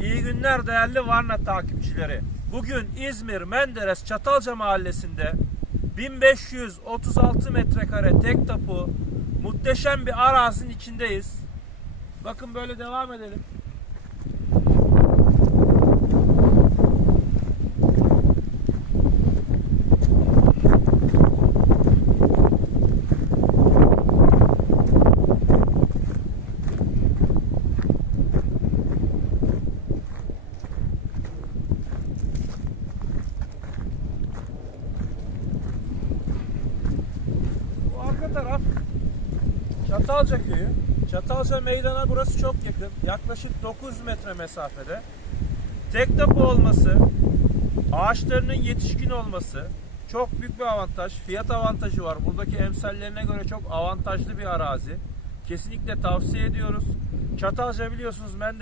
İyi günler değerli Varna takipçileri. Bugün İzmir Menderes Çatalca mahallesinde 1536 metrekare tek tapu muhteşem bir arazinin içindeyiz. Bakın böyle devam edelim. Arka taraf Çatalca köyü. Çatalca meydana burası çok yakın. Yaklaşık 9 metre mesafede. Tek tapu olması, ağaçlarının yetişkin olması çok büyük bir avantaj. Fiyat avantajı var. Buradaki emsallerine göre çok avantajlı bir arazi. Kesinlikle tavsiye ediyoruz. Çatalca biliyorsunuz Menderes